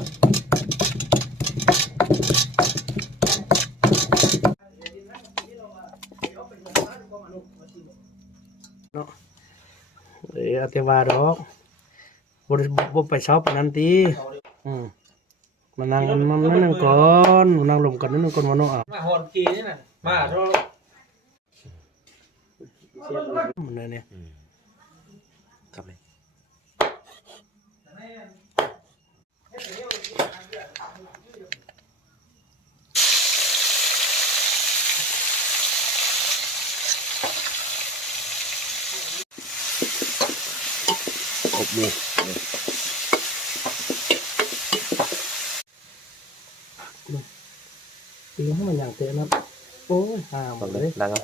เนาะอาเทวาดอกบ่ไปเช้าปานนั้นติมานั่งนั่งก่อนนั่งลมกันนั่งก่อนว่าเนาะมาหอนกีนี่น่ะมาโทรมันเนี่ยครับเลยอบหมูตีให้มันอย่างเตะนะโอ้ยห่าหมดเลย ดังครับ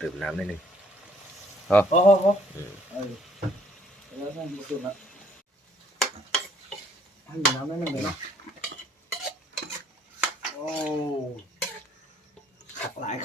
ดื่มน้ำนิดนึงโอ้แล้วนั่นดีสุดละให้มีน้ำนั่นเลยเนาะโอ้ขักหลาย